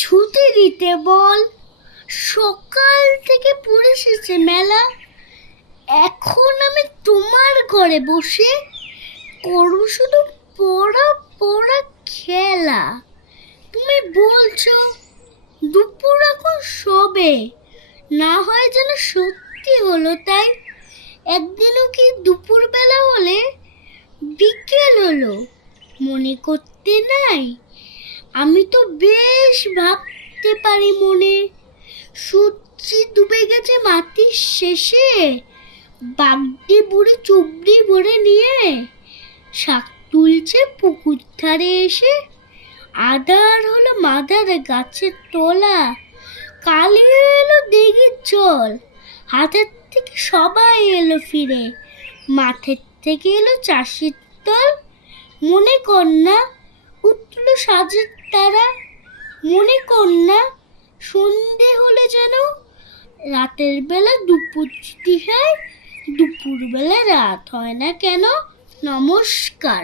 ছুটি দিতে বল। সকাল থেকে পড়ে এসেছে মেলা, এখন আমি তোমার ঘরে বসে করব শুধু পড়া পড়া খেলা। তুমি বলছো দুপুর এখন সবে, না হয় যেন সত্যি হলো তাই। একদিনও কি দুপুর বেলা হলে বিকেল হলো মনে করতে নাই? আমি তো বেশ ভাবতে পারি মনে, সূর্য ডুবে গেছে মাটির শেষে, বাগদি বুড়ি চুবড়ি ভরে নিয়ে শাক তুলছে পুকুর ধারে এসে। আধার হলো মাদার গাছের তলা, কালি এলো দিঘির জল, হাতের থেকে সবাই এলো ফিরে, মাঠের থেকে এলো চাষির দল। মনে কর না উঠল সাজের তারা, মনে কর না সন্ধে হলে যেন রাতের বেলা দুপুর ছুটি হয়, দুপুর বেলা রাত হয় না কেন? নমস্কার।